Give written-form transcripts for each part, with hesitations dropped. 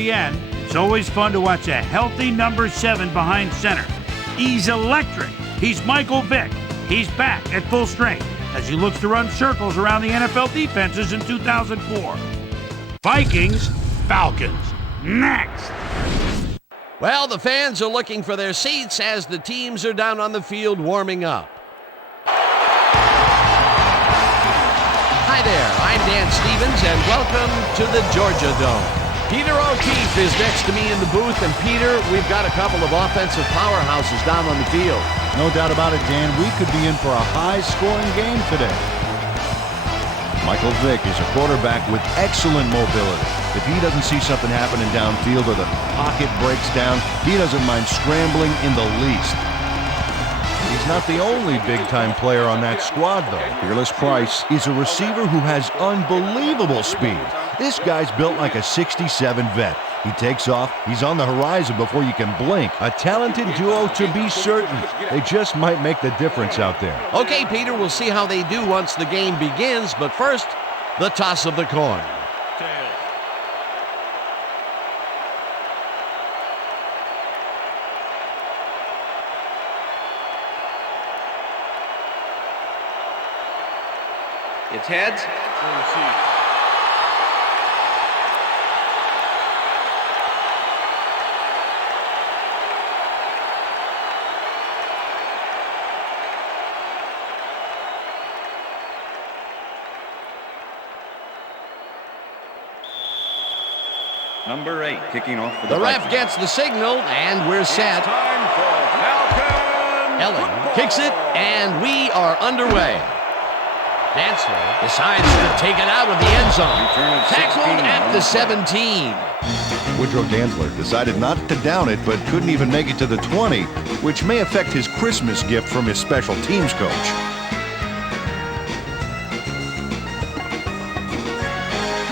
ESPN, it's always fun to watch a healthy number 7 behind center. He's electric. He's Michael Vick. He's back at full strength as he looks to run circles around the NFL defenses in 2004. Vikings, Falcons, next. Well, the fans are looking for their seats as the teams are down on the field warming up. Hi there, I'm Dan Stevens, and welcome to the Georgia Dome. Peter O'Keefe is next to me in the booth, and Peter, we've got a couple of offensive powerhouses down on the field. No doubt about it, Dan. We could be in for a high-scoring game today. Michael Vick is a quarterback with excellent mobility. If he doesn't see something happening downfield or the pocket breaks down, he doesn't mind scrambling in the least. He's not the only big-time player on that squad, though. Fearless Price is a receiver who has unbelievable speed. This guy's built like a '67 vet. He takes off, he's on the horizon before you can blink. A talented duo to be certain. They just might make the difference out there. Okay, Peter, we'll see how they do once the game begins, but first, the toss of the coin. It's heads. Number 8 kicking off for the ref Vikings. gets the signal, and we're set. Time for Falcons Ellen football. kicks it, and we are underway. Dantzler decides to take it out of the end zone. Return of 16 Tackled at on the the play. 17. Woodrow Dantzler decided not to down it, but couldn't even make it to the 20, which may affect his Christmas gift from his special teams coach.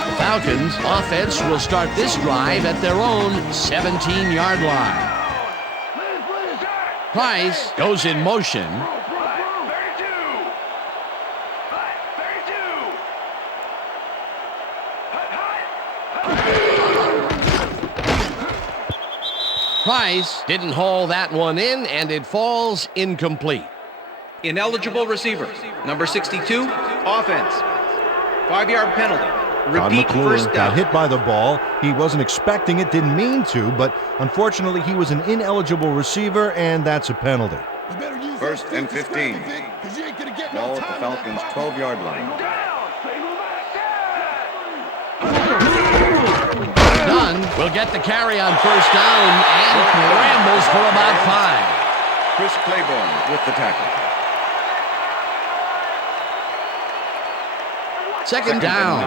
The Falcons offense will start this drive at their own 17-yard line. Price goes in motion. Price didn't haul that one in, and it falls incomplete. Ineligible receiver. Number 62, offense. 5-yard penalty. Todd Repeat McClure first got down. hit by the ball. He wasn't expecting it, didn't mean to, but unfortunately he was an ineligible receiver, and that's a penalty. First and 15. Ball at the Falcons' 12-yard line. Dunn will get the carry on first down and rambles for about 5. Chris Claiborne with the tackle. Second down.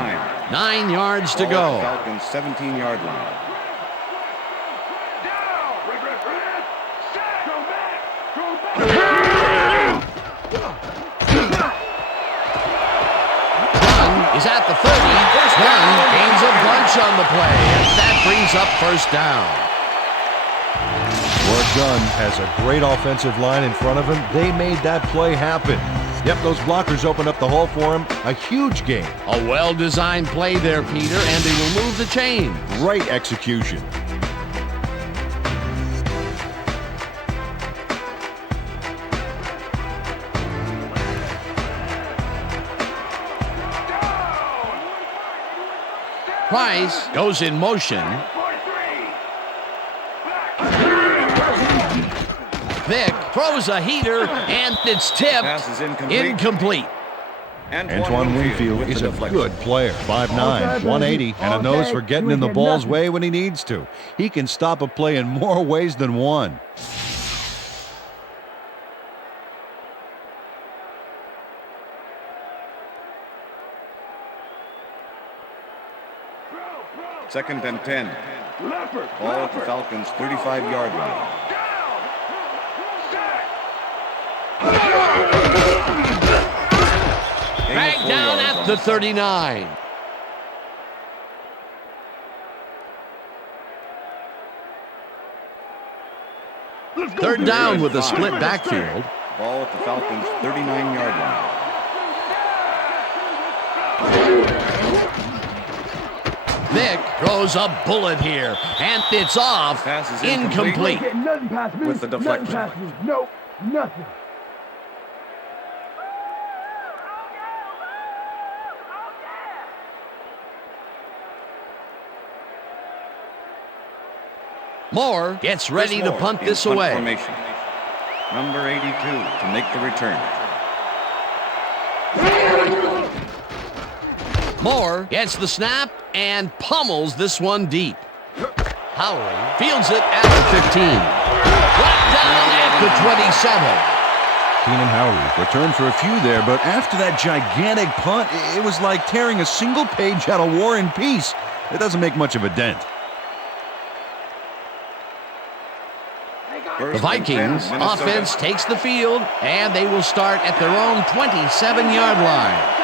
9 yards to Ball at the go. Falcons' 17-yard line. Dunn is at the 30. Dunn gains a bunch on the play, and that brings up first down. Warren Dunn has a great offensive line in front of him. They made that play happen. Yep, those blockers opened up the hole for him. A huge gain. A well-designed play there, Peter, and they will move the chain. Great execution. Price goes in motion. Vick throws a heater, and it's tipped. Pass is incomplete. Incomplete. Antoine Winfield with is the a deflection. good player. 5'9", 180, and a nose for getting in the ball's way when he needs to. He can stop a play in more ways than one. Second and 10. Ball at the Falcons' 35-yard line. Back down at the 39. Third down with a split backfield. Ball at the Falcons' 39-yard line. Vick throws a bullet here, and it's off. Pass is Incomplete. Nothing past me. With the deflection. Nothing past me. Nope. Nothing. Moore gets ready Chris to Moore punt in this punt away. Formation. Number 82 to make the return. Moore gets the snap and pummels this one deep. Howley fields it at the 15. Brought down at the 27. Keenan Howry returned for a few there, but after that gigantic punt, it was like tearing a single page out of War and Peace. It doesn't make much of a dent. The Vikings offense takes the field, and they will start at their own 27-yard line.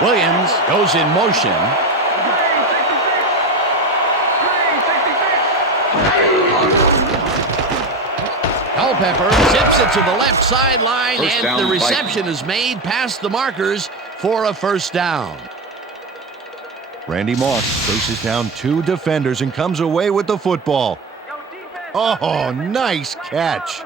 Williams goes in motion. Culpepper zips it to the left sideline, and the reception is made past the markers for a first down. Randy Moss chases down two defenders and comes away with the football. Oh, nice catch.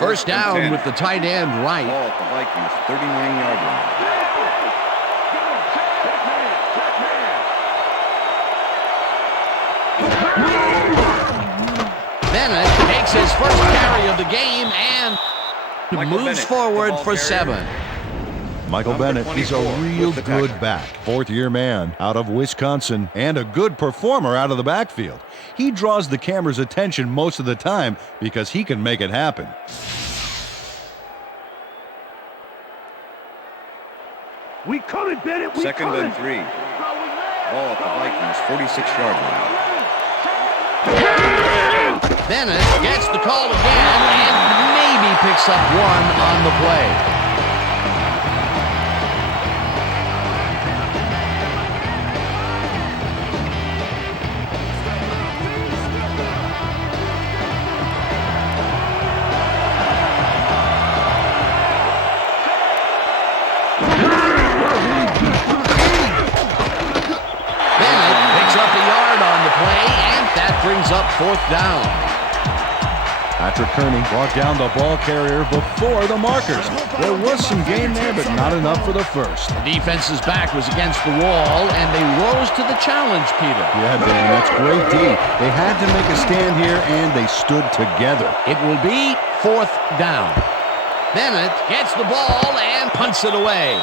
First down with the tight end right. Ball at the Vikings 39-yard line. Bennett takes his first carry of the game and moves forward for 7. Michael Bennett is a real good back. Fourth-year man out of Wisconsin and a good performer out of the backfield. He draws the camera's attention most of the time because he can make it happen. We coming, Bennett. We Second coming. and 3. Ball at the Vikings 46-yard line. Bennett gets the call again and maybe picks up one on the play. Brings up fourth down. Patrick Kearney brought down the ball carrier before the markers. There was some game there, but not enough for the first. The defense's back was against the wall, and they rose to the challenge, Peter. Yeah, Dan, that's great D. They had to make a stand here, and they stood together. It will be fourth down. Bennett gets the ball and punts it away.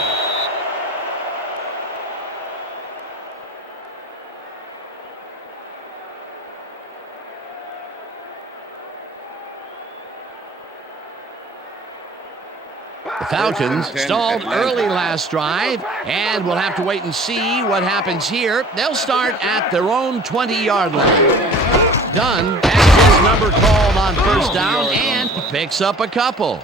The Falcons stalled early last drive, and we'll have to wait and see what happens here. They'll start at their own 20-yard line. Dunn has his number called on first down and picks up a couple.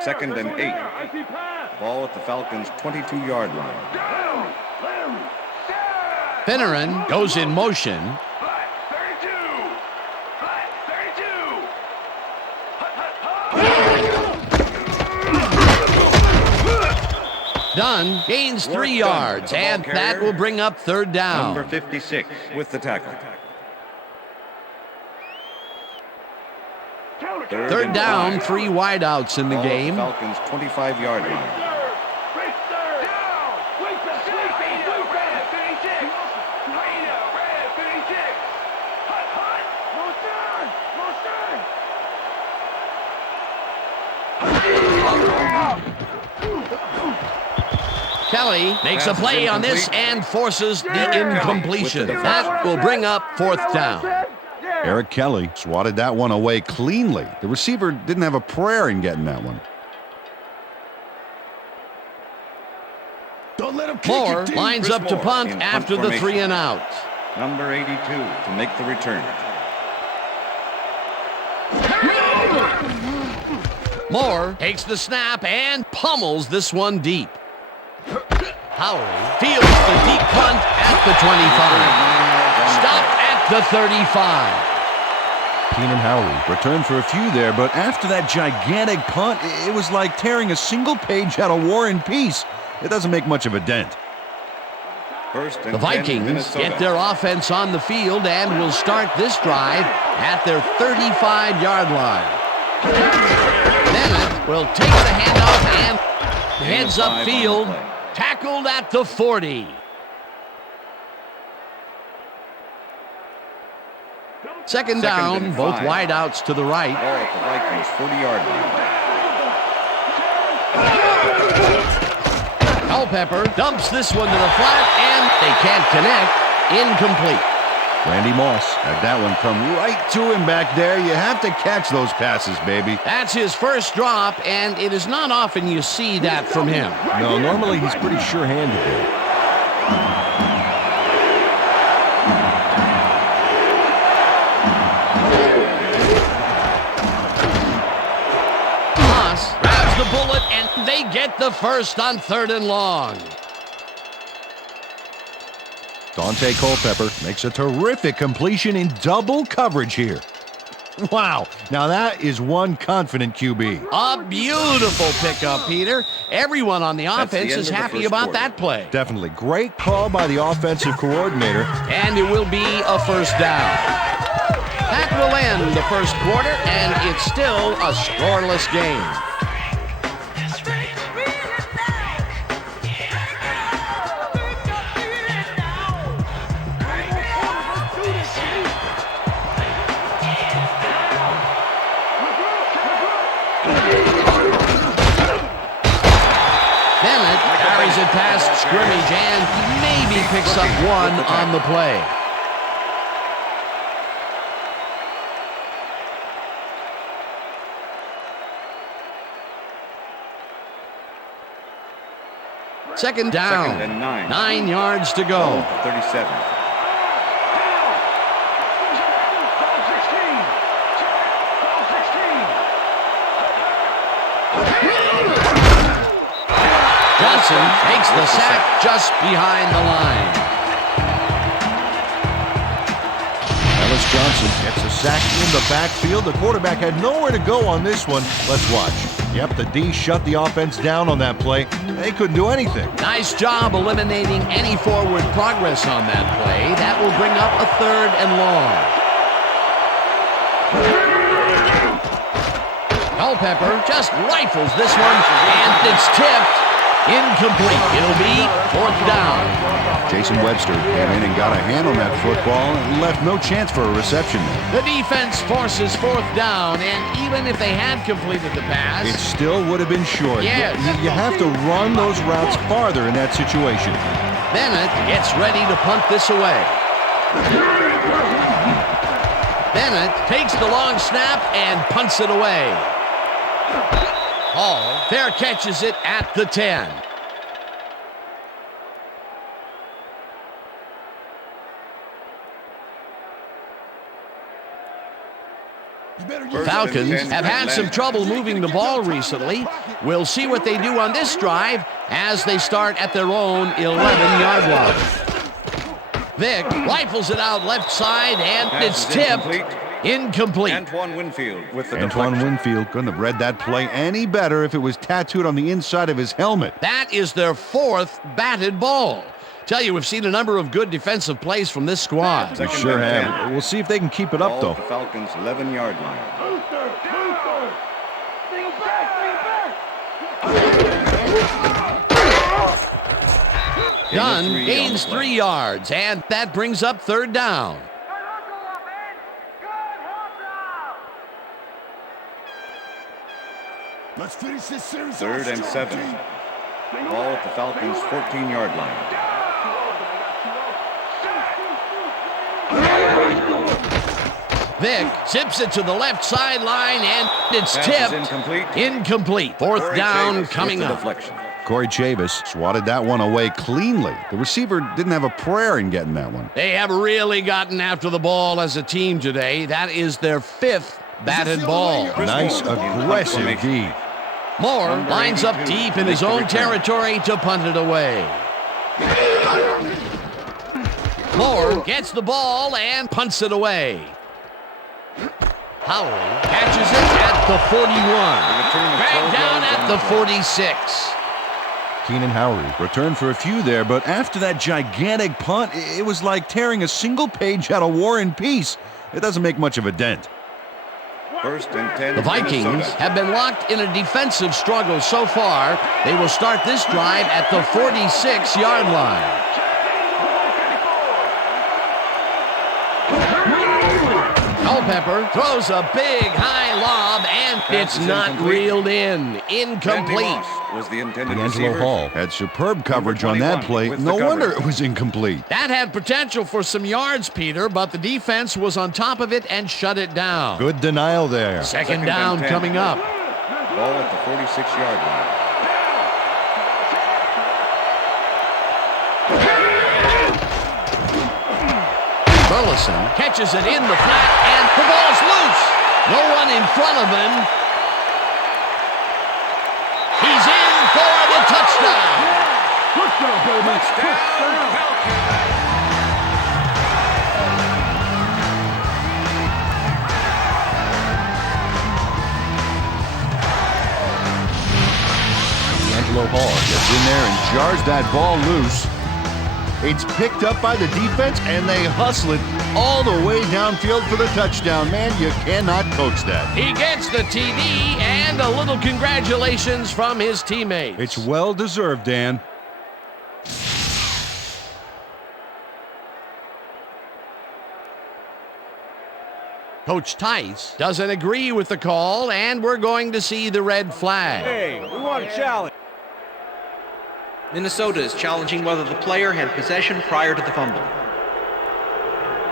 Second and 8. Ball at the Falcons 22-yard line. Finneran goes in motion. Dunn gains 3 yards, and that will bring up third down. Number 56 with the tackle. Third down, 3 wideouts in the game. Falcons 25-yard line. Kelly makes a play on this and forces the incompletion. That will bring up fourth down. Eric Kelly swatted that one away cleanly. The receiver didn't have a prayer in getting that one. Moore lines up to punt after the 3 and out. Number 82 to make the return. Moore takes the snap and pummels this one deep. Howie fields the deep punt at the 25. Stop at the 35. Keenan Howie returned for a few there, but after that gigantic punt, it was like tearing a single page out of War and Peace. It doesn't make much of a dent. The Vikings get their offense on the field and will start this drive at their 35-yard line. Bennett will take the handoff and heads upfield, tackled at the 40. Second down, both wideouts to the right. Ball at the Vikings 40-yard line. Culpepper dumps this one to the flat, and they can't connect. Incomplete. Randy Moss had that one come right to him back there. You have to catch those passes, baby. That's his first drop, and it is not often you see that from him. No, normally he's pretty sure-handed there. Moss grabs the bullet, and they get the first on 3rd and long. Dante Culpepper makes a terrific completion in double coverage here. Wow, now that is one confident QB. A beautiful pickup, Peter. Everyone on the offense is happy about that play. Definitely. Great call by the offensive coordinator. And it will be a first down. That will end the first quarter, and it's still a scoreless game. Carries it past scrimmage and maybe picks up one on the play. Second down. 9 yards to go. 37. Johnson takes the sack just behind the line. Ellis Johnson gets a sack in the backfield. The quarterback had nowhere to go on this one. Let's watch. Yep, the D shut the offense down on that play. They couldn't do anything. Nice job eliminating any forward progress on that play. That will bring up a 3rd and long. Culpepper just rifles this one, and it's tipped. Incomplete. It'll be 4th down. Jason Webster came in and got a hand on that football and left no chance for a reception. The defense forces 4th down, and even if they had completed the pass, it still would have been short. Yes. You have to run those routes farther in that situation. Bennett gets ready to punt this away. Bennett takes the long snap and punts it away. Hall fair catches it at the 10. Falcons have had some trouble moving the ball recently. We'll see what they do on this drive as they start at their own 11-yard line. Vick rifles it out left side, and it's tipped. Incomplete. Antoine Winfield with the Antoine Winfield couldn't have read that play any better if it was tattooed on the inside of his helmet. That is their 4th batted ball. Tell you, we've seen a number of good defensive plays from this squad. We sure have. We'll see if they can keep it up, though. The Falcons' 11-yard line. Dunn gains 3 yards, and that brings up 3rd down. Let's finish this series. 3rd and 7. Ball at the Falcons' 14-yard line. Vick zips it to the left sideline, and it's tipped. Incomplete. 4th down coming up. Corey Chavis swatted that one away cleanly. The receiver didn't have a prayer in getting that one. They have really gotten after the ball as a team today. That is their 5th batted ball. Nice, aggressive D. Moore lines up deep in his own territory to punt it away. Moore gets the ball and punts it away. Howell catches it at the 41. Back down at the 46. Keenan Howry returned for a few there, but after that gigantic punt, it was like tearing a single page out of War and Peace. It doesn't make much of a dent. First and 10. The Vikings Minnesota. have been locked in a defensive struggle so far. They will start this drive at the 46-yard line. Culpepper throws a big high lob, and it's not reeled in. Incomplete. Was the intended D'Angelo receiver. Hall had superb coverage on that 21 play. with No the wonder coverage. it was incomplete. That had potential for some yards, Peter, but the defense was on top of it and shut it down. Good denial there. Second Second down and 10. coming up. Ball at the 46-yard line. Burleson catches it in the flat, and the ball's loose. No one in front of him. He's in for the touchdown. Touchdown, baby. Touchdown. D'Angelo Hall gets in there and jars that ball loose. It's picked up by the defense, and they hustle it all the way downfield for the touchdown. Man, you cannot coach that. He gets the TD and a little congratulations from his teammates. It's well-deserved, Dan. Coach Tice doesn't agree with the call, and we're going to see the red flag. Hey, we want a challenge. Minnesota is challenging whether the player had possession prior to the fumble.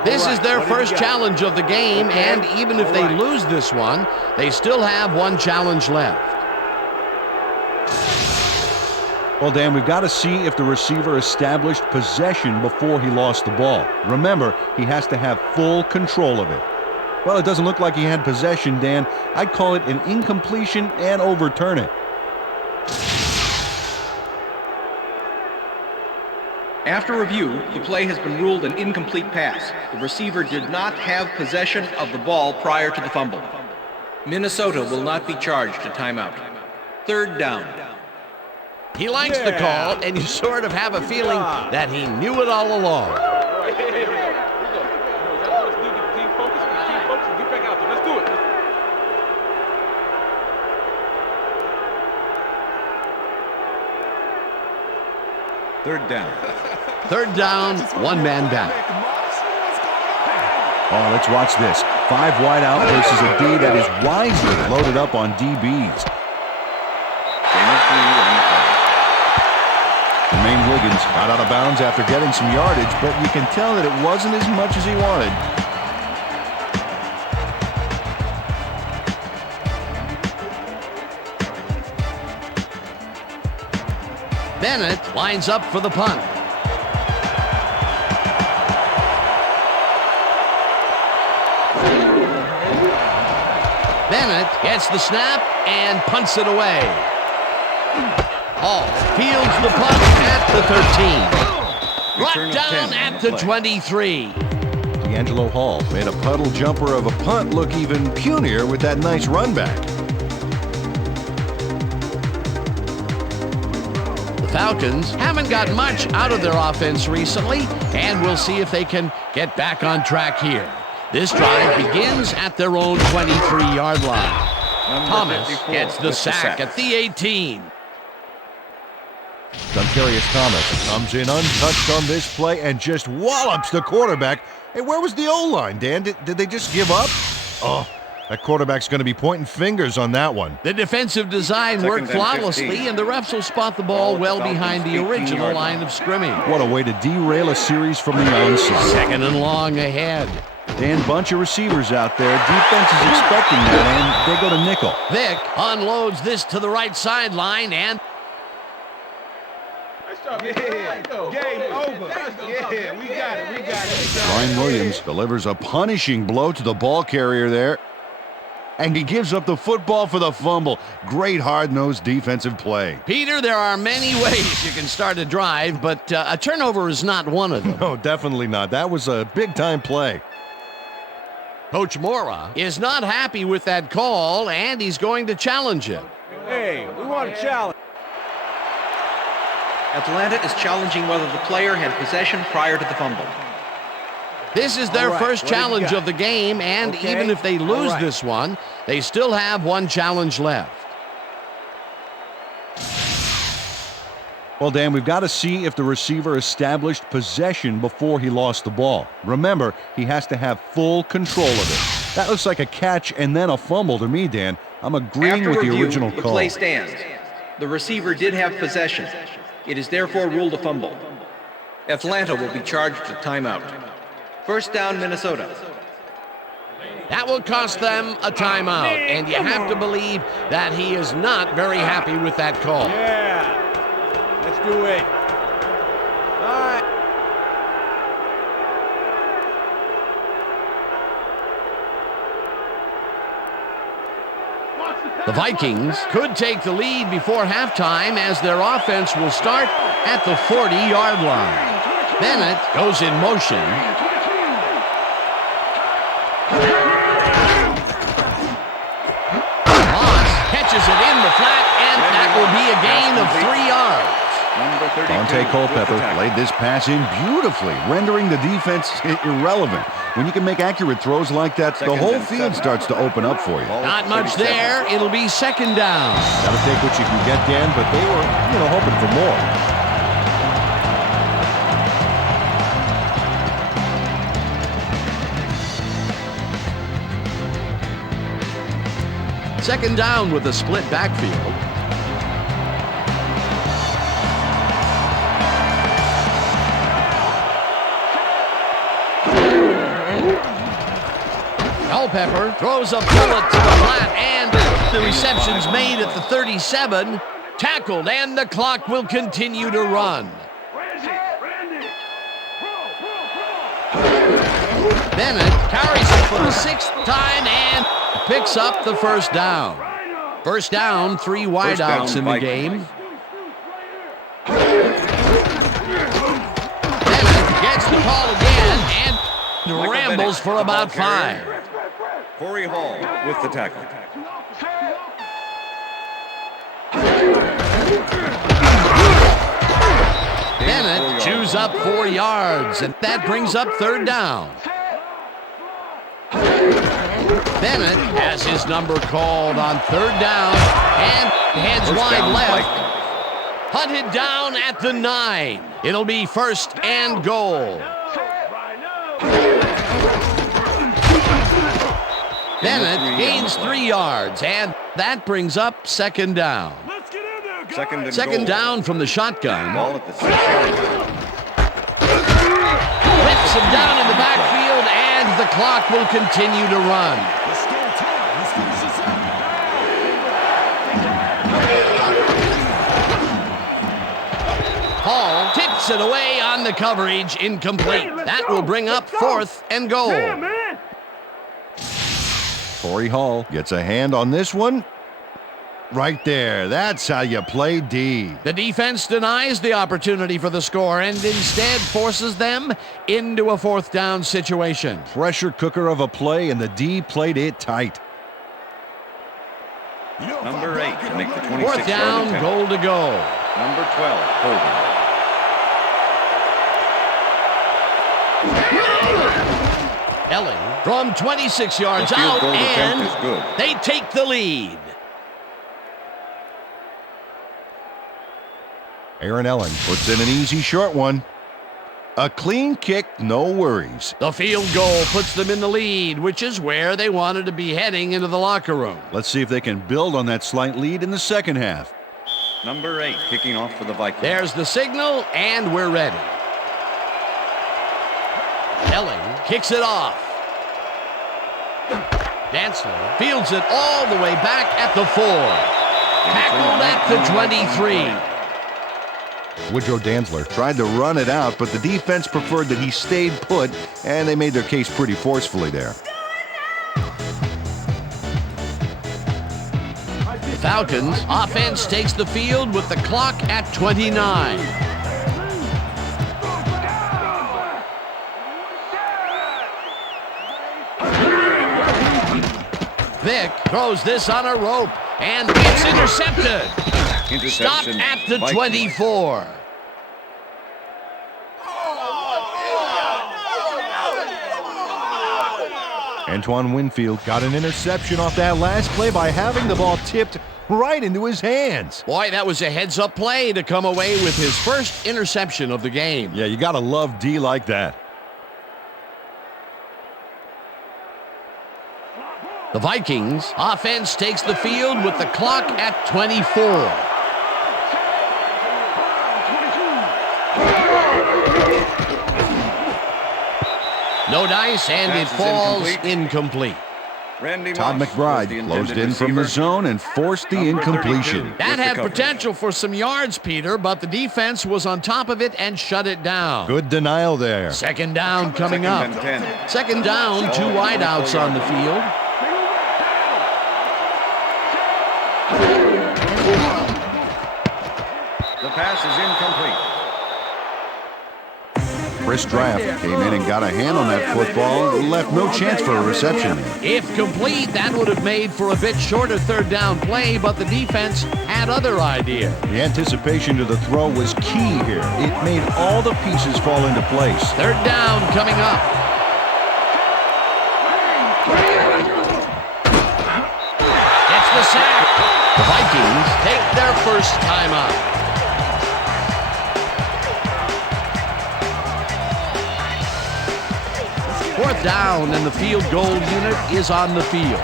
This is their what do you first got? challenge of the game, Okay. and even if they All right. lose this one, they still have one challenge left. Well, Dan, we've got to see if the receiver established possession before he lost the ball. Remember, he has to have full control of it. Well, it doesn't look like he had possession, Dan. I'd call it an incompletion and overturn it. After review, the play has been ruled an incomplete pass. The receiver did not have possession of the ball prior to the fumble. Minnesota will not be charged a timeout. Third down. He likes the call, and you sort of have a feeling that he knew it all along. Third down. Third down, one man down. Oh, let's watch this. 5 wide out versus a D that is wisely loaded up on DBs. Gain of 3 on the play. Jermaine Wiggins got out of bounds after getting some yardage, but you can tell that it wasn't as much as he wanted. Bennett lines up for the punt. Bennett gets the snap and punts it away. Hall fields the punt at the 13. Return Brought of 10 down on at the the play. 23. D'Angelo Hall made a puddle jumper of a punt look even punier with that nice run back. The Falcons haven't got much out of their offense recently, and we'll see if they can get back on track here. This drive begins at their own 23-yard line. Number Thomas 54 gets the with sack at the 18. Duncarius Thomas comes in untouched on this play and just wallops the quarterback. Hey, where was the O-line, Dan? Did they just give up? Oh, that quarterback's going to be pointing fingers on that one. The defensive design Second worked and flawlessly, 15. and the refs will spot the ball well behind the original 18-yard line line. of scrimmage. What a way to derail a series from the onset. Second and long ahead. Dan, bunch of receivers out there. Defense is expecting that, and they go to nickel. Vick unloads this to the right sideline, and Game over. Yeah, we got it. Ryan Williams delivers a punishing blow to the ball carrier there. and he gives up the football for the fumble. Great hard-nosed defensive play. Peter, there are many ways you can start a drive, but a turnover is not one of them. No, definitely not. That was a big-time play. Coach Mora is not happy with that call, and he's going to challenge it. Hey, we want a challenge. Atlanta is challenging whether the player had possession prior to the fumble. This is their first challenge of the game, and even if they lose this one, they still have one challenge left. Well, Dan, we've got to see if the receiver established possession before he lost the ball. Remember, he has to have full control of it. That looks like a catch and then a fumble to me, Dan. I'm agreeing with the original the call. Play stands. The receiver did have possession. It is therefore ruled a fumble. Atlanta will be charged a timeout. First down, Minnesota. That will cost them a timeout, and you have to believe that he is not very happy with that call. Yeah, let's do it. All right. The Vikings could take the lead before halftime as their offense will start at the 40-yard line. Bennett goes in motion. Moss catches it in the flat, and that will be a gain of 3 yards. Dante Culpepper laid this pass in beautifully, rendering the defense irrelevant. When you can make accurate throws like that, the whole field starts to open up for you. Not much there. It'll be second down. Got to take what you can get, Dan, but they were, hoping for more. Second down with a split backfield. Culpepper throws a bullet to the flat, and the reception's made at the 37. Tackled, and the clock will continue to run. Bennett carries it for the 6th time and picks up the first down. First down, 3 wideouts in the game. Bennett gets the call again and rambles for about 5. Corey Hall with the tackle. Bennett chews up 4 yards, and that brings up third down. Bennett has his number called on third down and heads wide left. Hunted down at the 9. It'll be first and goal. Bennett gains 3 yards, and that brings up second down. Second down from the shotgun. Ball at the 6-yard line. Whips him down in the backfield, and the clock will continue to run. Hall tips it away on the coverage, incomplete. That will bring up fourth and goal. Corey Hall gets a hand on this one. Right there. That's how you play D. The defense denies the opportunity for the score and instead forces them into a fourth down situation. Pressure cooker of a play, and the D played it tight. Number 8 to make the 26-yard Fourth down, attempt. goal to go. Number 12, holding. Elling from 26 yards The field out, goal attempt and is good. they take the lead. Aaron Elling puts in an easy short one. A clean kick, no worries. The field goal puts them in the lead, which is where they wanted to be heading into the locker room. Let's see if they can build on that slight lead in the second half. Number 8 kicking off for the Vikings. There's the signal, and we're ready. Elling kicks it off. Dantzler fields it all the way back at the 4. Tackled at the 23. Woodrow Dantzler tried to run it out, but the defense preferred that he stayed put, and they made their case pretty forcefully there. Falcons offense takes the field with the clock at 29. Vick throws this on a rope, and it's intercepted. Stopped at the 24. Antoine Winfield got an interception off that last play by having the ball tipped right into his hands. Boy, that was a heads-up play to come away with his first interception of the game. Yeah, you got to love D like that. The Vikings offense takes the field with the clock at 24. No dice, and it falls incomplete. Todd McBride closed in from the zone and forced the incompletion. That had potential for some yards, Peter, but the defense was on top of it and shut it down. Good denial there. Second down coming up. Second down, 2 wideouts on the field. The pass is incomplete. Chris Draft came in and got a hand on that football, left no chance for a reception. If complete, that would have made for a bit shorter third down play, but the defense had other ideas. The anticipation to the throw was key here. It made all the pieces fall into place. Third down coming up. Gets the sack. The Vikings take their first timeout. Fourth down, and the field goal unit is on the field.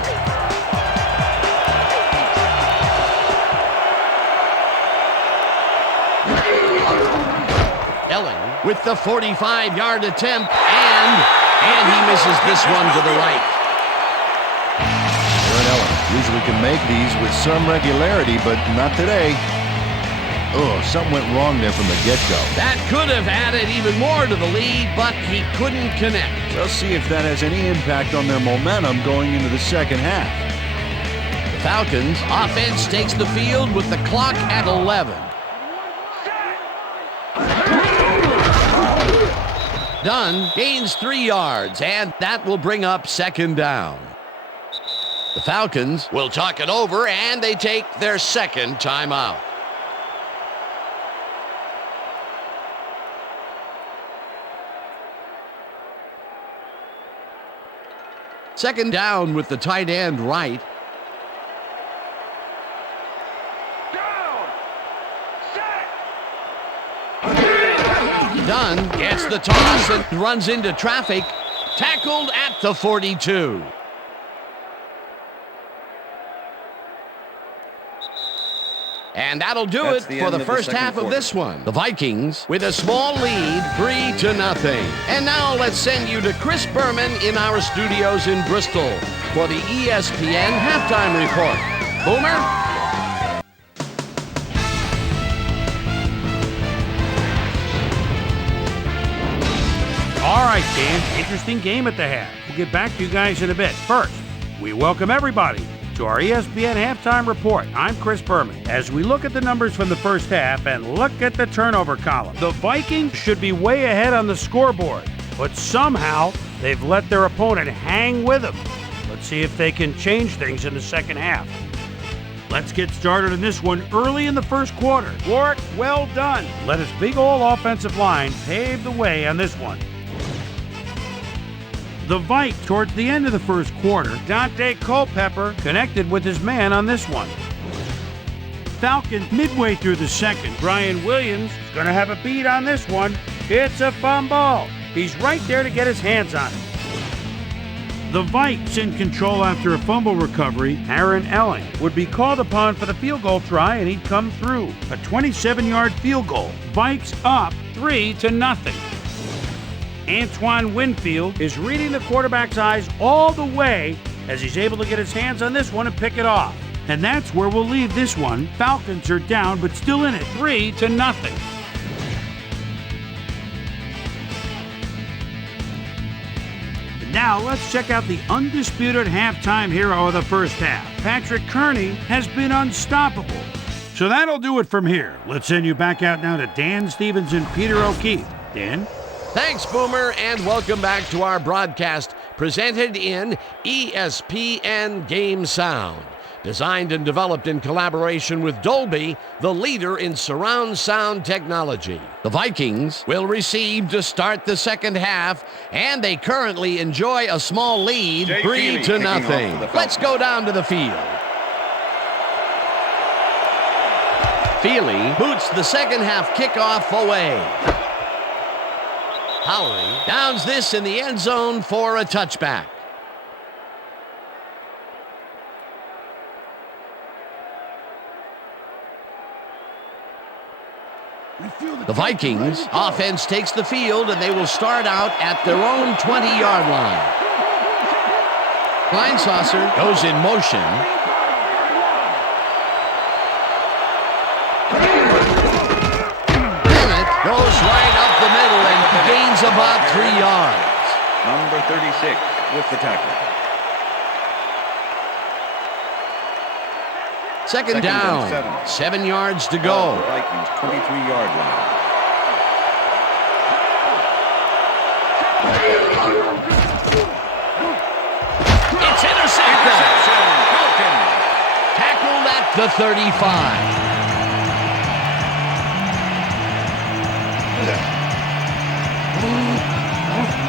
Elling with the 45-yard attempt, and he misses this one to the right. Aaron Elling usually can make these with some regularity, but not today. Oh, something went wrong there from the get-go. That could have added even more to the lead, but he couldn't connect. Let's see if that has any impact on their momentum going into the second half. The Falcons offense takes the field with the clock at 11. Dunn gains 3 yards, and that will bring up second down. The Falcons will talk it over, and they take their second timeout. Second down with the tight end right. Dunn gets the toss and runs into traffic. Tackled at the 42. And that'll do it for the first half of this one. The Vikings with a small lead, 3-0. And now let's send you to Chris Berman in our studios in Bristol for the ESPN Halftime Report. Boomer? All right, Dan. Interesting game at the half. We'll get back to you guys in a bit. First, we welcome everybody to our ESPN Halftime Report. I'm Chris Berman. As we look at the numbers from the first half and look at the turnover column, the Vikings should be way ahead on the scoreboard, but somehow they've let their opponent hang with them. Let's see if they can change things in the second half. Let's get started on this one early in the first quarter. Work well done. Let his big old offensive line pave the way on this one. The Vikes, towards the end of the first quarter, Dante Culpepper connected with his man on this one. Falcons, midway through the second, Brian Williams is going to have a beat on this one. It's a fumble. He's right there to get his hands on it. The Vikes in control after a fumble recovery. Aaron Elling would be called upon for the field goal try, and he'd come through. A 27-yard field goal. Vikes up 3-0. Antoine Winfield is reading the quarterback's eyes all the way as he's able to get his hands on this one and pick it off. And that's where we'll leave this one. Falcons are down, but still in it, 3-0. And now Now, let's check out the undisputed halftime hero of the first half. Patrick Kearney has been unstoppable. So that'll do it from here. Let's send you back out now to Dan Stevens and Peter O'Keefe. Dan? Thanks, Boomer, and welcome back to our broadcast presented in ESPN Game Sound. Designed and developed in collaboration with Dolby, the leader in surround sound technology. The Vikings will receive to start the second half, and they currently enjoy a small lead, 3-0. Let's go down to the field. Feely boots the second half kickoff away. Howley downs this in the end zone for a touchback. The Vikings offense takes the field, and they will start out at their own 20-yard line. Kleinsasser goes in motion. Bennett goes right up the middle and gains about 3 yards. Number 36 with the tackle. Second down, 7 yards to go. Vikings 23-yard line. It's intercepted. Tackled at the 35.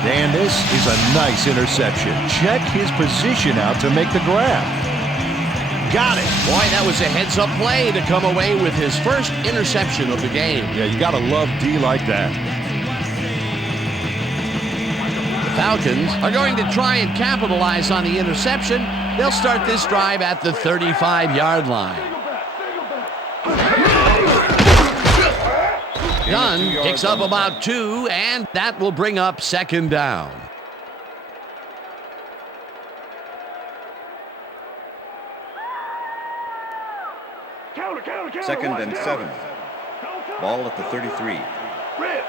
Dan, this is a nice interception. Check his position out to make the grab. Got it. Boy, that was a heads-up play to come away with his first interception of the game. Yeah, you got to love D like that. The Falcons are going to try and capitalize on the interception. They'll start this drive at the 35-yard line. Dunn picks up about 2, and that will bring up second down. Second and 7. Ball at the 33. Price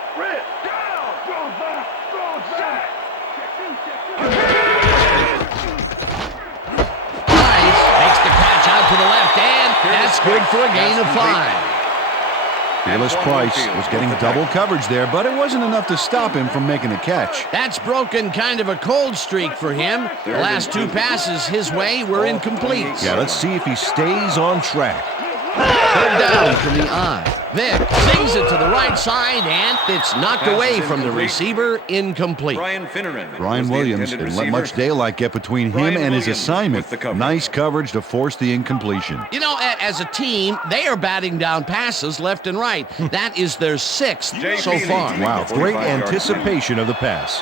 makes the catch out to the left, and that's good for a gain of 5. Fearless Price was getting double coverage there, but it wasn't enough to stop him from making the catch. That's broken kind of a cold streak for him. The last 2 passes his way were incomplete. Yeah, let's see if he stays on track. Third down from the eye. Vick sings it to the right side, and it's knocked away from the receiver, incomplete. Brian Williams didn't let much daylight get between him and his assignment. Nice coverage to force the incompletion. You know, as a team, they are batting down passes left and right. That is their 6th so far. Wow, great anticipation of the pass.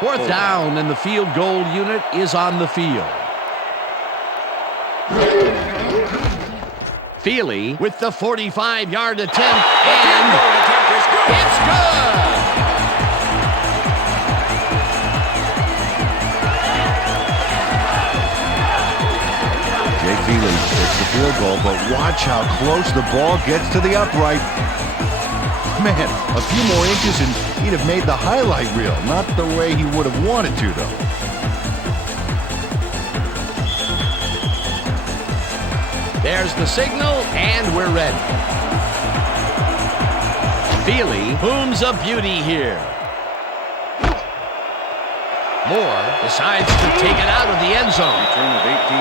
Fourth down, and the field goal unit is on the field. Feely with the 45-yard attempt, and it's good! Jake Feely hits the field goal, but watch how close the ball gets to the upright. Man, a few more inches and he'd have made the highlight reel. Not the way he would have wanted to, though. There's the signal, and we're ready. Feely booms a beauty here. Moore decides to take it out of the end zone. Return of 18.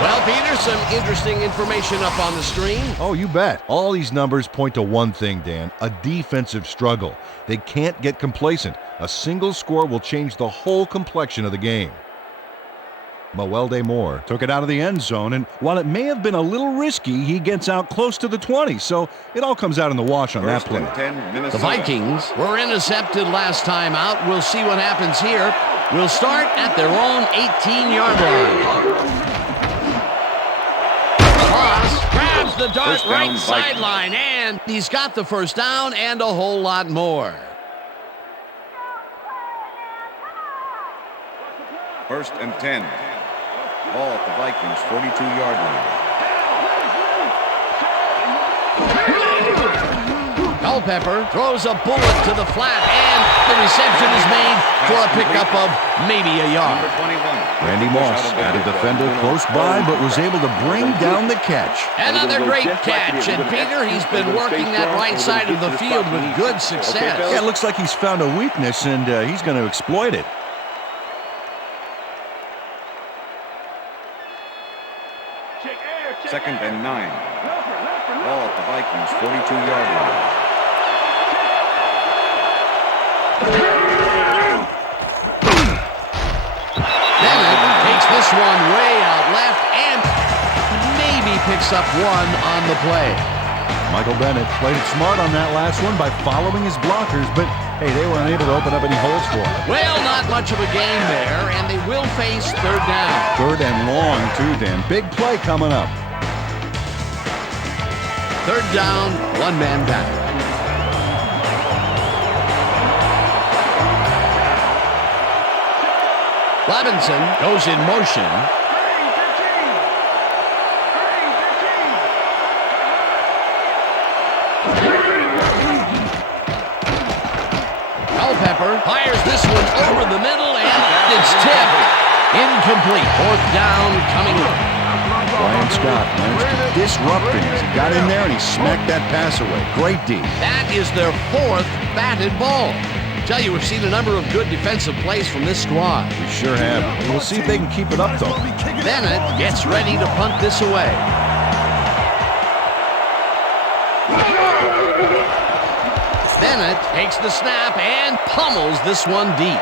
Well, Peter, some interesting information up on the screen. Oh, you bet. All these numbers point to one thing, Dan, a defensive struggle. They can't get complacent. A single score will change the whole complexion of the game. Mawelde Moore took it out of the end zone, and while it may have been a little risky, he gets out close to the 20, so it all comes out in the wash on that play. The Vikings were intercepted last time out. We'll see what happens here. We'll start at their own 18-yard line. Moss grabs the dart right sideline, and he's got the first down and a whole lot more. First and 10. Ball at the Vikings 42-yard line. Culpepper throws a bullet to the flat, and the reception is made for a pickup of maybe a yard. Number 21. Randy Moss had a defender close by, but was able to bring down the catch. Another great catch, and Peter, he's been working that right side of the field with good success. Yeah, it looks like he's found a weakness, and he's going to exploit it. Second and 9. Ball at the Vikings 42-yard line. Bennett takes this one way out left and maybe picks up one on the play. Michael Bennett played it smart on that last one by following his blockers, but hey, they were unable to open up any holes for him. Well, not much of a game there, and they will face third down. Third and long, too, Dan. Big play coming up. Third down, one man back. Robinson goes in motion. Culpepper fires this one over the middle, and it's tipped. Incomplete. Fourth down coming up. Brian Scott managed to disrupt things. He got in there and he smacked that pass away. Great D. That is their fourth batted ball. Tell you, we've seen a number of good defensive plays from this squad. We sure have. We'll see if they can keep it up, though. Bennett gets ready to punt this away. Bennett takes the snap and pummels this one deep.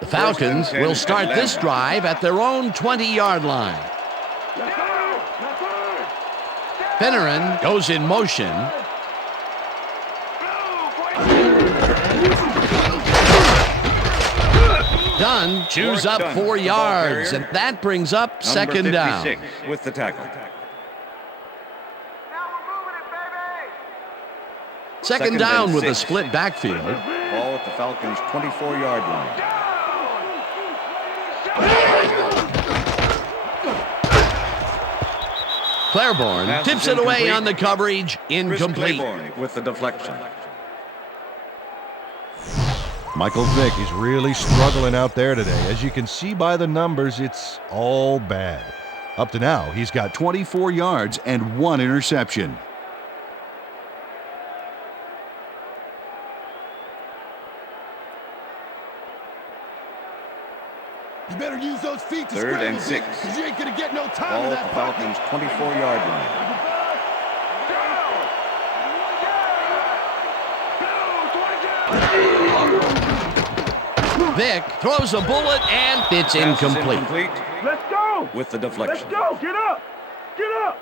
The Falcons will start this drive at their own 20-yard line. Finneran goes in motion. Dunn chews up 4 yards, and that brings up second down. Number 56 with the tackle. Second down with a split backfield. Ball at the Falcons' 24-yard line. Claiborne tips it away on the coverage. Incomplete. With the deflection. Michael Vick is really struggling out there today. As you can see by the numbers, it's all bad. Up to now, he's got 24 yards and 1 interception. You better use those feet to Third and 6. Because you ain't going to get no time Ball in at that the Falcons' 24-yard line. Vick throws a bullet, and it's incomplete. Let's go! With the deflection. Let's go! Get up! Get up!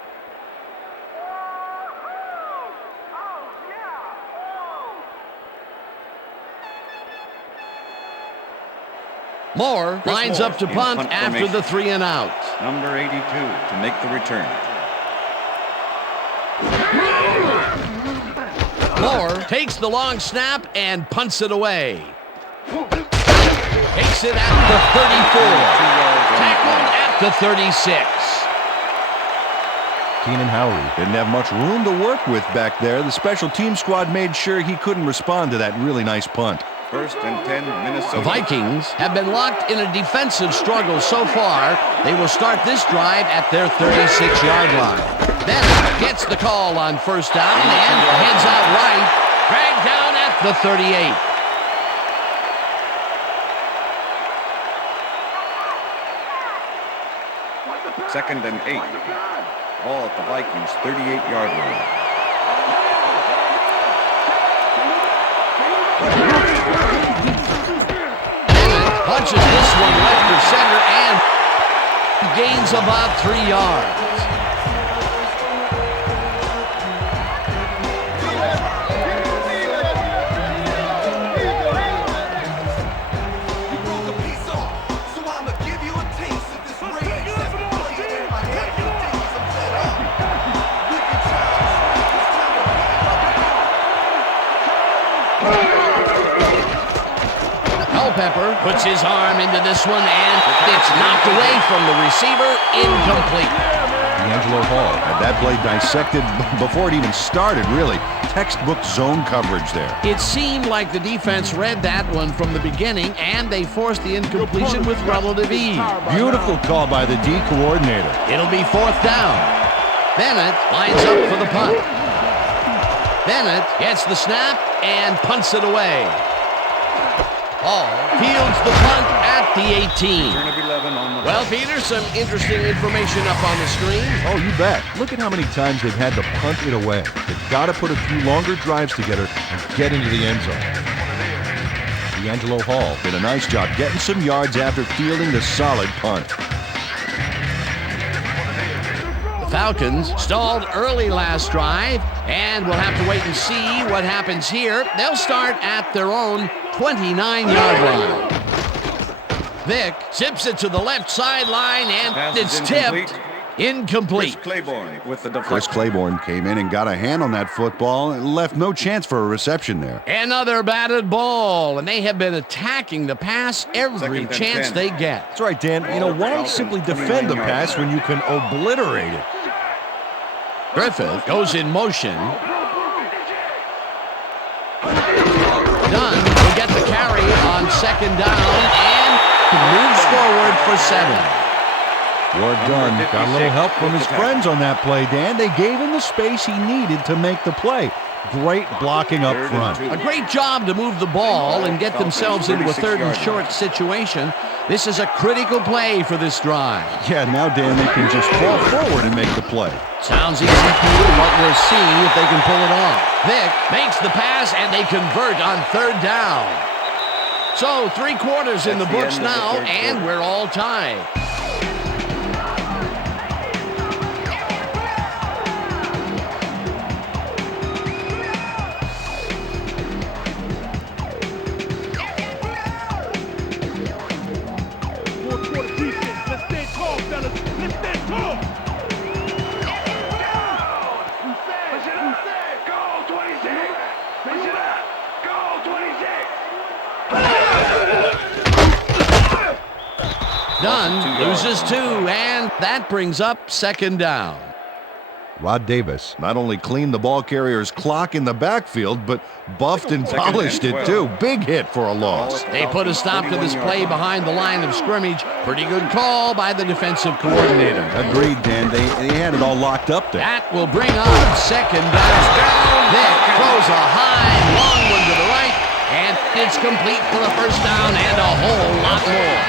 Moore lines up to punt after the 3 and out. Number 82 to make the return. Moore takes the long snap and punts it away. Takes it at the 34. Tackled at the 36. Keenan Howry didn't have much room to work with back there. The special team squad made sure he couldn't respond to that really nice punt. First and 10, Minnesota. The Vikings have been locked in a defensive struggle so far. They will start this drive at their 36-yard line. Bennett gets the call on first down and heads out right, dragged down at the 38. Second and 8. Ball at the Vikings' 38-yard line. Punches this one left to center and gains about 3 yards. Culpepper puts his arm into this one, and it's knocked away from the receiver. Incomplete. D'Angelo Hall had that play dissected before it even started, really. Textbook zone coverage there. It seemed like the defense read that one from the beginning, and they forced the incompletion with relative ease. Beautiful call by the D coordinator. It'll be 4th down. Bennett lines up for the punt. Bennett gets the snap and punts it away. Hall fields the punt at the 18. Turn of 11 on the Well, Peter, some interesting information up on the screen. Oh, you bet. Look at how many times they've had to punt it away. They've got to put a few longer drives together and get into the end zone. D'Angelo Hall did a nice job getting some yards after fielding the solid punt. The Falcons stalled early last drive, and we'll have to wait and see what happens here. They'll start at their own 29-yard line. Vick zips it to the left sideline, and Pass it's is tipped. Incomplete. Chris Claiborne with the Chris deflection. Claiborne came in and got a hand on that football and left no chance for a reception there. Another batted ball, and they have been attacking the pass every Second and chance 10. they get. That's right, Dan. You know, why simply defend the pass when you can obliterate it? Griffith goes in motion. Dunn will get the carry on 2nd down and moves forward for 7. Ward Dunn got a little help from his friends on that play, Dan. They gave him the space he needed to make the play. Great blocking up front. A great job to move the ball and get themselves into a 3rd and short situation. This is a critical play for this drive. Yeah, now, Dan, they can just fall forward and make the play. Sounds easy, Peter, but we'll see if they can pull it off. Vick makes the pass, and they convert on 3rd down. So 3 quarters in the books now, and we're all tied. Let's stand tall, fellas. Let's stand tall. Go 26. Push it up. Go 26. Dunn loses 2, and that brings up 2nd down. Rod Davis not only cleaned the ball carrier's clock in the backfield, but buffed and polished it too. Big hit for a loss. They put a stop to this play behind the line of scrimmage. Pretty good call by the defensive coordinator. Agreed, Dan. They had it all locked up there. That will bring up 2nd down. Vick throws a high, long one to the right, and it's complete for a 1st down and a whole lot more.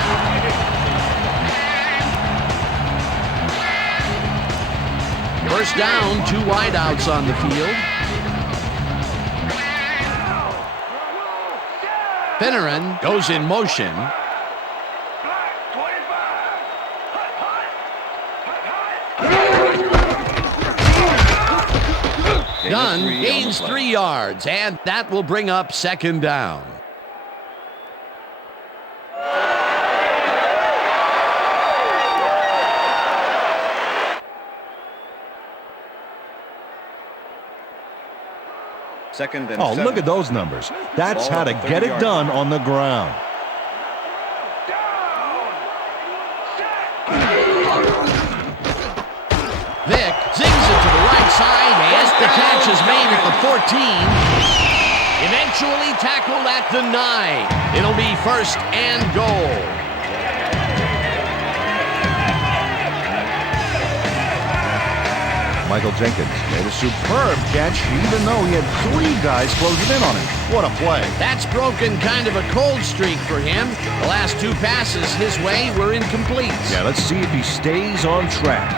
First down, 2 wideouts on the field. Finneran goes in motion. Dunn gains 3 yards, and that will bring up 2nd down. Second and Oh, 7. look at those numbers. That's Ball how to at the get it 30-yard done line. on the ground. Vick zings it to the right side, and the catch is made at the 14. Eventually tackled at the 9. It'll be 1st and goal. Michael Jenkins made a superb catch, even though he had 3 guys closing in on him. What a play. That's broken kind of a cold streak for him. The last 2 passes his way were incomplete. Yeah, let's see if he stays on track.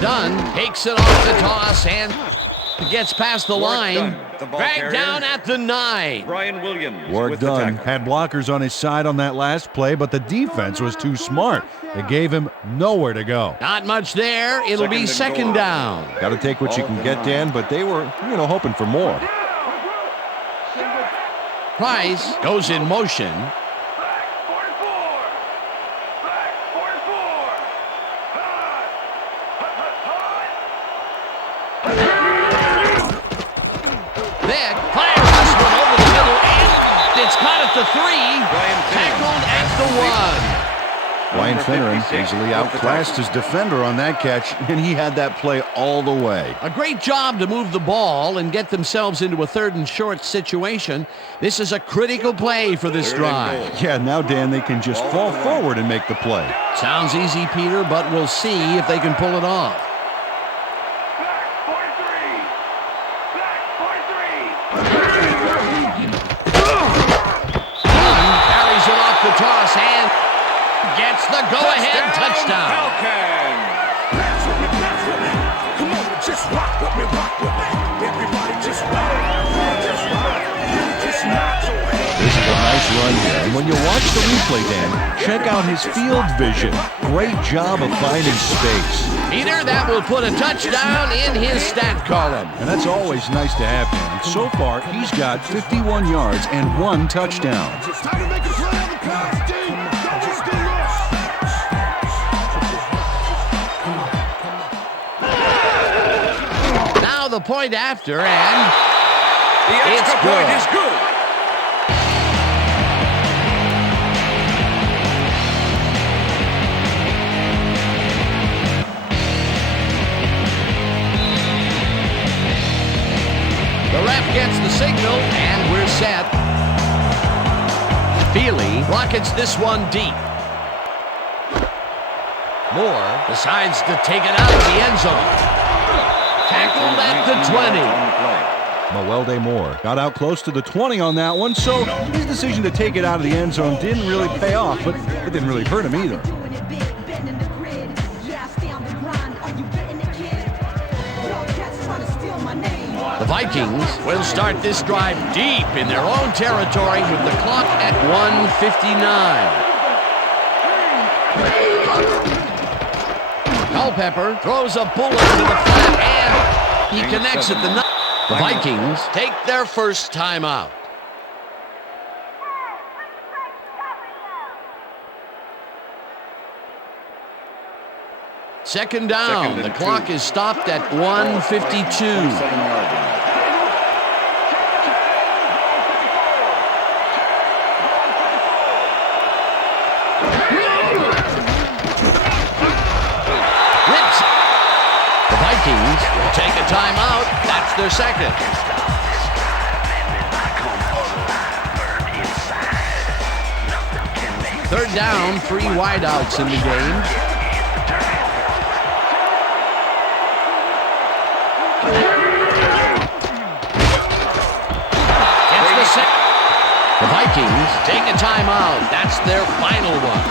Dunn takes it off the toss and gets past the line. Dunn, the ball Dragged carrier. down at the 9. Brian Williams Ward with the Dunn tackle. had blockers on his side on that last play, but the defense was too smart. It gave him nowhere to go. Not much there. It'll be 2nd down. Got to take what you can get, Dan, but they were, hoping for more. Price goes in motion. Vick It's caught at the 3. Tackled at the 1. Ryan Finneran easily outclassed his defender on that catch, and he had that play all the way. A great job to move the ball and get themselves into a 3rd and short situation. This is a critical play for this drive. Yeah, now, Dan, they can just fall forward and make the play. Sounds easy, Peter, but we'll see if they can pull it off. Carries it off the toss and gets the go-ahead touchdown. Falcons. Come on, just rock with me, rock with me. Everybody just rock. Just rock. This is a nice run here. And when you watch the replay, Dan, check out his field vision. Great job of finding space. Peter, that will put a touchdown in his stat column. And that's always nice to have, Dan. So far, he's got 51 yards and 1 touchdown. It's time to make a play on the pass, D. Don't just get lost. Now the point after, and The extra point is good. the ref gets the signal, and we're set. Feely rockets this one deep. Moore decides to take it out of the end zone. Tackled at the 20. Mawelde Moore got out close to the 20 on that one, so his decision to take it out of the end zone didn't really pay off, but it didn't really hurt him either. The Vikings will start this drive deep in their own territory with the clock at 1:59. Culpepper throws a bullet to the flat, and he connects at the 9. The Vikings take their first timeout. Second down. The clock is stopped at 1:52. The Vikings will take a timeout. That's their second. Third down, 3 wideouts in the game. The Vikings take a timeout. That's their final one.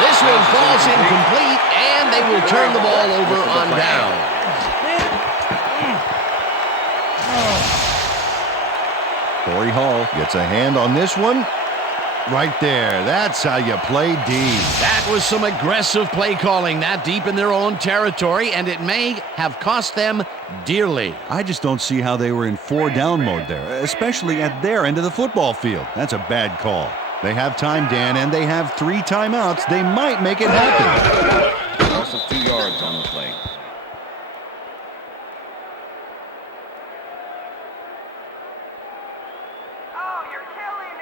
This one falls incomplete, and they will turn the ball over on down. Corey Hall gets a hand on this one. Right there. That's how you play D. That was some aggressive play calling that deep in their own territory, and it may have cost them dearly. I just don't see how they were in 4-down mode there, especially at their end of the football field. That's a bad call. They have time, Dan, and they have 3 timeouts. They might make it happen. Loss of 2 yards on the play. Oh, you're killing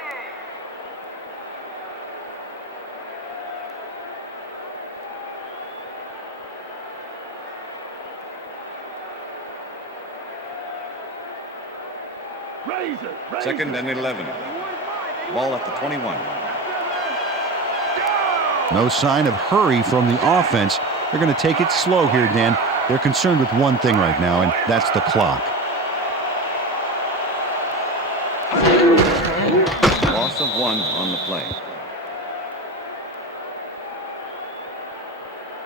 me. Second and 11. Ball at the 21. No sign of hurry from the offense. They're going to take it slow here, Dan. They're concerned with one thing right now, and that's the clock. Loss of 1 on the play.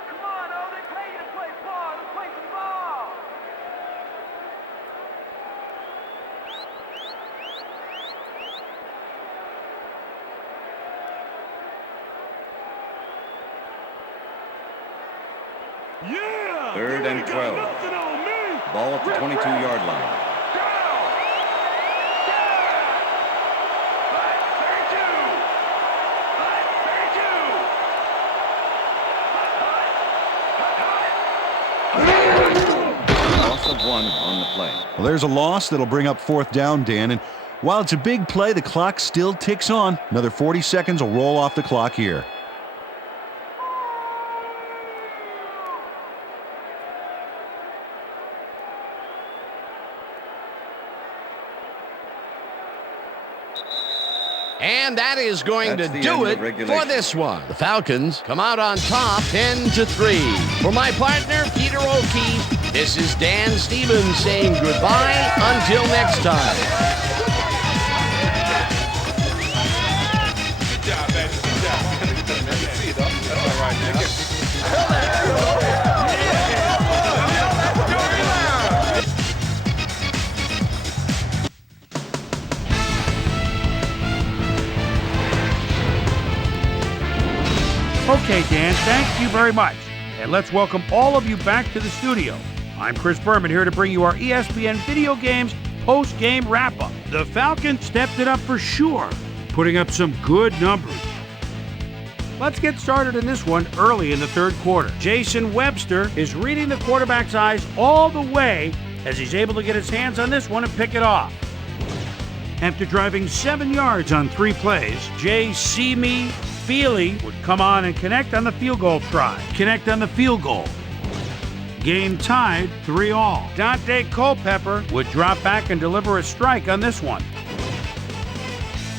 Come on, oh, they pay you to play ball. Let's play some ball. Yeah! 3rd and 12. Ball at the 22-yard line. Loss of 1 on the play. Well, there's a loss that'll bring up 4th down, Dan. And while it's a big play, the clock still ticks on. Another 40 seconds will roll off the clock here. And that is going That's to the do end it of regulation. for this one. The Falcons come out on top 10-3. For my partner, Peter O'Keefe, this is Dan Stevens saying goodbye until next time. Good job, man. Good job. See you, though. That's all right, man. Okay, Dan, thank you very much. And let's welcome all of you back to the studio. I'm Chris Berman here to bring you our ESPN Video Games post-game wrap-up. The Falcons stepped it up for sure, putting up some good numbers. Let's get started in this one early in the 3rd quarter. Jason Webster is reading the quarterback's eyes all the way as he's able to get his hands on this one and pick it off. After driving 7 yards on 3 plays, Jay Seamy Feely would come on and connect on the field goal try. Connect on the field goal. Game tied 3-all. Dante Culpepper would drop back and deliver a strike on this one.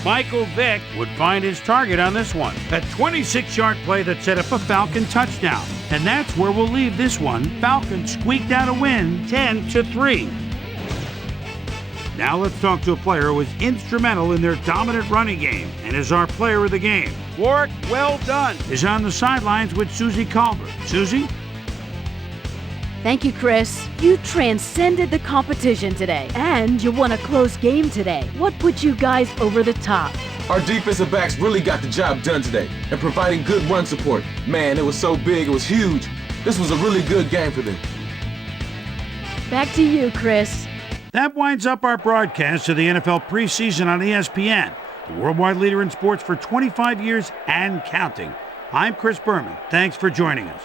Michael Vick would find his target on this one. A 26-yard play that set up a Falcon touchdown. And that's where we'll leave this one. Falcons squeaked out a win 10-3. Now let's talk to a player who was instrumental in their dominant running game and is our player of the game. Work well done is on the sidelines with Susie Colbert. Susie? Thank you, Chris. You transcended the competition today, and you won a close game today. What put you guys over the top? Our defensive backs really got the job done today and providing good run support. Man, it was so big, it was huge. This was a really good game for them. Back to you, Chris. That winds up our broadcast of the NFL preseason on ESPN, the worldwide leader in sports for 25 years and counting. I'm Chris Berman. Thanks for joining us.